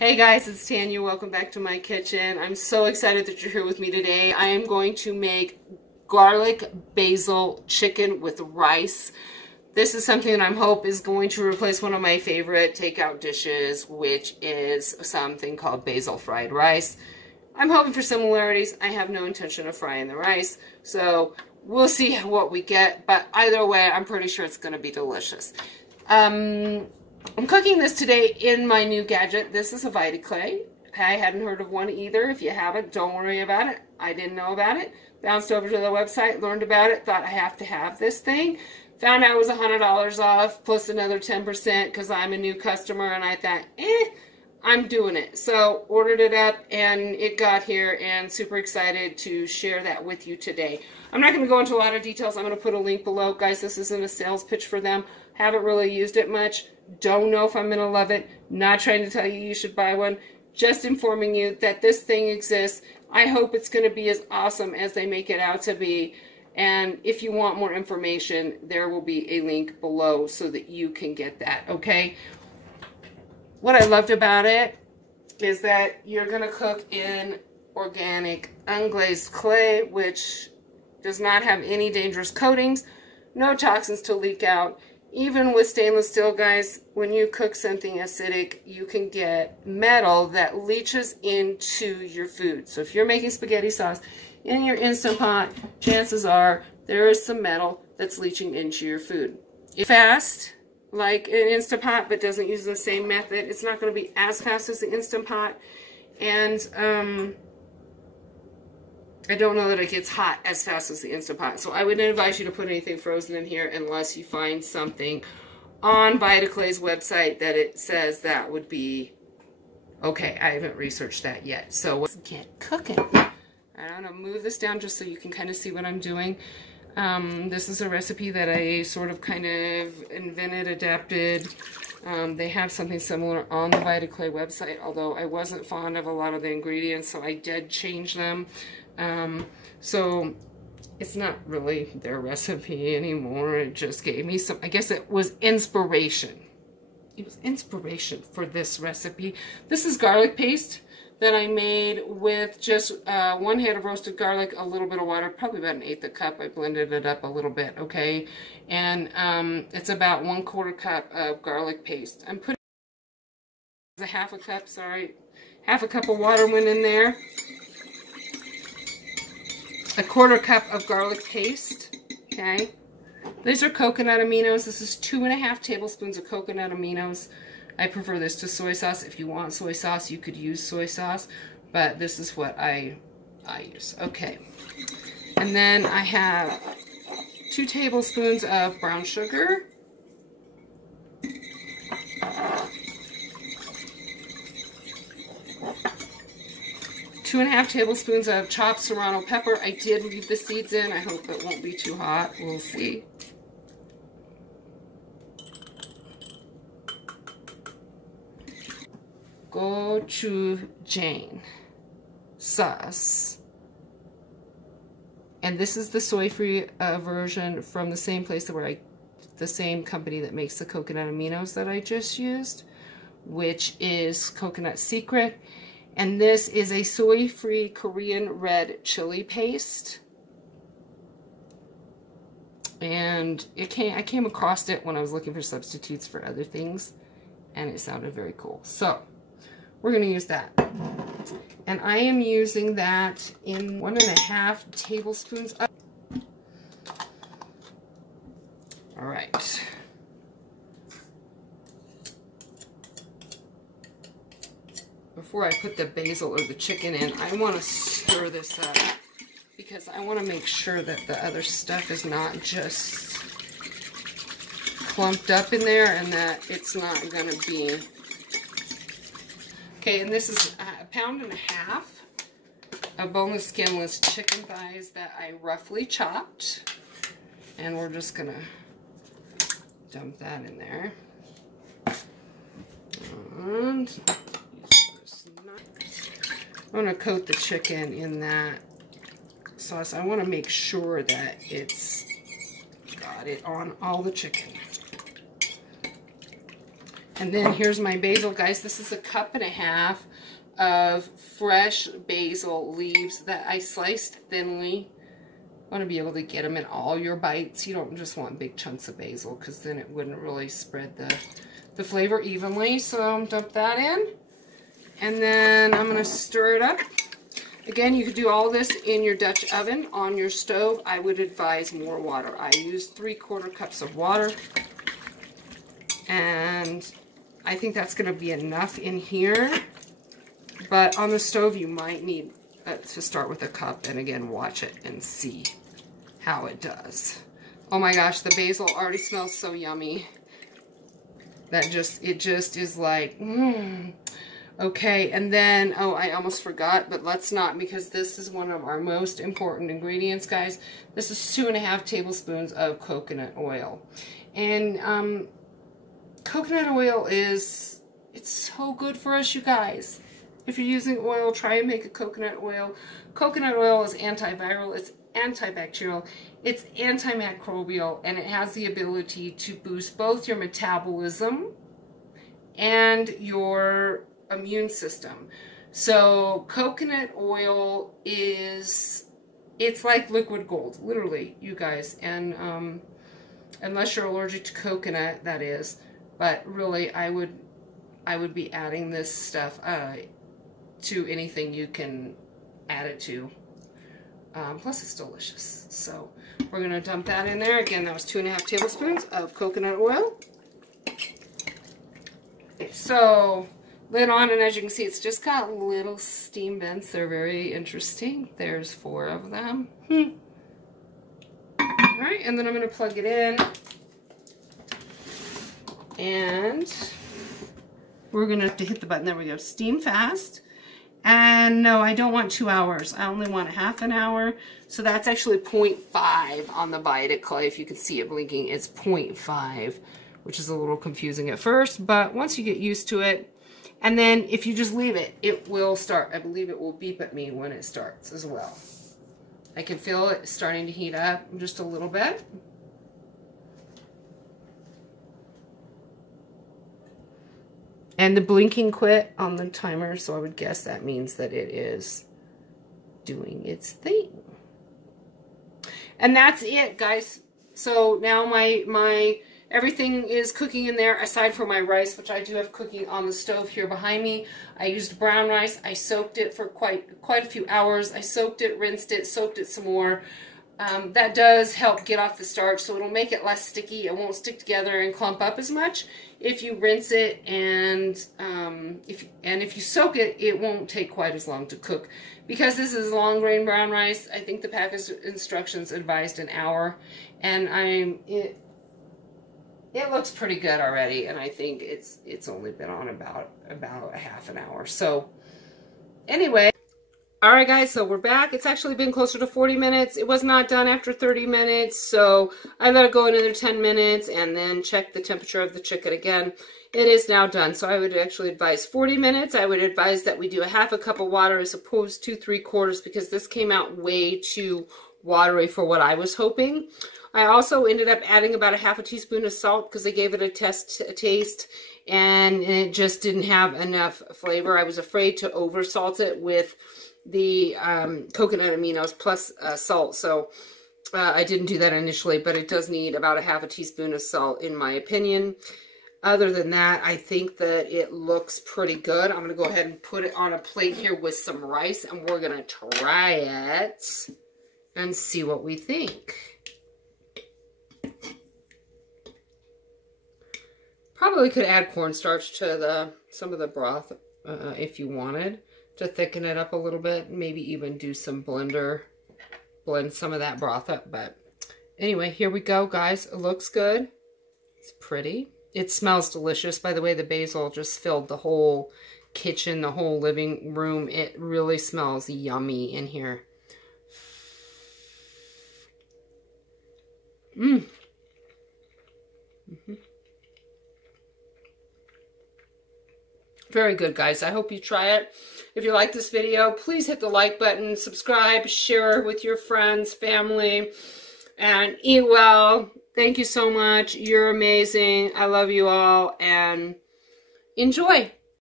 Hey guys, it's Tanya. Welcome back to my kitchen. I'm so excited that you're here with me today. I am going to make garlic basil chicken with rice. This is something that I hope is going to replace one of my favorite takeout dishes, which is something called Basil Fried Rice. I'm hoping for similarities. I have no intention of frying the rice, so we'll see what we get, but either way, I'm pretty sure it's going to be delicious. I'm cooking this today in my new gadget. This is a VitaClay. I hadn't heard of one either. If you haven't, don't worry about it. I didn't know about it. Bounced over to the website, learned about it, thought I have to have this thing. Found out it was $100 off plus another 10% because I'm a new customer, and I thought, I'm doing it. So ordered it up and it got here, and super excited to share that with you today. I'm not going to go into a lot of details. I'm going to put a link below. Guys, this isn't a sales pitch for them. Haven't really used it much. Don't know if I'm going to love it. Not trying to tell you you should buy one. Just informing you that this thing exists. I hope it's going to be as awesome as they make it out to be. And if you want more information, there will be a link below so that you can get that, okay? What I loved about it is that you're going to cook in organic unglazed clay, which does not have any dangerous coatings, no toxins to leak out. Even with stainless steel, guys, when you cook something acidic, you can get metal that leaches into your food. So if you're making spaghetti sauce in your Instant Pot, chances are there is some metal that's leaching into your food. It's fast, like an Instant Pot, but doesn't use the same method. It's not going to be as fast as the Instant Pot. And I don't know that it gets hot as fast as the Instant Pot. So I wouldn't advise you to put anything frozen in here unless you find something on VitaClay's website that it says that would be okay. I haven't researched that yet. So let's get cooking. I'm going to move this down just so you can kind of see what I'm doing. This is a recipe that I sort of kind of invented, adapted. They have something similar on the VitaClay website, although I wasn't fond of a lot of the ingredients, so I did change them. So it's not really their recipe anymore. It just gave me some, I guess it was inspiration. It was inspiration for this recipe. This is garlic paste that I made with just 1 head of roasted garlic, a little bit of water, probably about 1/8 a cup. I blended it up a little bit, okay? And it's about 1/4 cup of garlic paste. I'm putting a half a cup of water went in there. 1/4 cup of garlic paste, okay? These are coconut aminos. This is 2.5 tablespoons of coconut aminos. I prefer this to soy sauce. If you want soy sauce, you could use soy sauce, but this is what I use. Okay. And then I have 2 tablespoons of brown sugar. 2.5 tablespoons of chopped Serrano pepper. I did leave the seeds in. I hope it won't be too hot. We'll see. Gochujang sauce. And this is the soy-free version from the same place the same company that makes the coconut aminos that I just used, which is Coconut Secret. And this is a soy-free Korean red chili paste. And I came across it when I was looking for substitutes for other things, and it sounded very cool. So we're going to use that. And I am using that in 1.5 tablespoons of. All right. Before I put the basil or the chicken in, I want to stir this up because I want to make sure that the other stuff is not just clumped up in there and that it's not going to be. Okay, and this is 1.5 pounds of boneless skinless chicken thighs that I roughly chopped. And we're just going to dump that in there. And I'm going to coat the chicken in that sauce. I want to make sure that it's got it on all the chicken. And then here's my basil, guys. This is 1.5 cups of fresh basil leaves that I sliced thinly. I want to be able to get them in all your bites. You don't just want big chunks of basil because then it wouldn't really spread the flavor evenly. So dump that in. And then I'm going to stir it up. Again, you could do all this in your Dutch oven on your stove. I would advise more water. I used 3/4 cups of water. And I think that's going to be enough in here. But on the stove, you might need to start with 1 cup. And again, watch it and see how it does. Oh my gosh, the basil already smells so yummy. It just is like, Okay, and then, oh, I almost forgot, but let's not, because this is one of our most important ingredients, guys. This is 2.5 tablespoons of coconut oil. And coconut oil it's so good for us, you guys. If you're using oil, try and make a coconut oil. Coconut oil is antiviral, it's antibacterial, it's antimicrobial, and it has the ability to boost both your metabolism and your immune system. So coconut oil it's like liquid gold, literally, you guys. And unless you're allergic to coconut, that is. But really, I would be adding this stuff to anything you can add it to. Plus, it's delicious. So we're gonna dump that in there. Again, that was 2.5 tablespoons of coconut oil. Okay, so lid on, and as you can see, it's just got little steam vents. They're very interesting. There's 4 of them. All right, and then I'm going to plug it in. And we're going to have to hit the button. There we go. Steam fast. And no, I don't want 2 hours. I only want 1/2 hour. So that's actually 0.5 on the VitaClay. If you can see it blinking, it's 0.5, which is a little confusing at first. But once you get used to it, and then if you just leave it, it will start. I believe it will beep at me when it starts as well. I can feel it starting to heat up just a little bit. And the blinking quit on the timer, so I would guess that means that it is doing its thing. And that's it, guys. So now my everything is cooking in there, aside from my rice, which I do have cooking on the stove here behind me. I used brown rice. I soaked it for quite a few hours. I soaked it, rinsed it, soaked it some more. That does help get off the starch, so it'll make it less sticky. It won't stick together and clump up as much if you rinse it, and if you soak it, it won't take quite as long to cook. Because this is long grain brown rice, I think the package instructions advised 1 hour, and it looks pretty good already, and I think it's only been on about 1/2 hour. So anyway, all right, guys, so we're back. It's actually been closer to 40 minutes. It was not done after 30 minutes, so I let it go another 10 minutes and then check the temperature of the chicken again. It is now done, so I would actually advise 40 minutes. I would advise that we do 1/2 cup of water as opposed to 3/4, because this came out way too watery for what I was hoping. I also ended up adding about 1/2 teaspoon of salt because I gave it a taste, and it just didn't have enough flavor. I was afraid to over salt it with the coconut aminos plus salt, so I didn't do that initially, but it does need about 1/2 teaspoon of salt in my opinion. Other than that, I think that it looks pretty good. I'm going to go ahead and put it on a plate here with some rice, and we're going to try it and see what we think. Probably could add cornstarch to some of the broth if you wanted to thicken it up a little bit. Maybe even do some blend some of that broth up. But anyway, here we go, guys. It looks good. It's pretty. It smells delicious. By the way, the basil just filled the whole kitchen, the whole living room. It really smells yummy in here. Very good, guys. I hope you try it. If you like this video, please hit the like button, subscribe, share with your friends, family, and eat well. Thank you so much. You're amazing. I love you all, and Enjoy!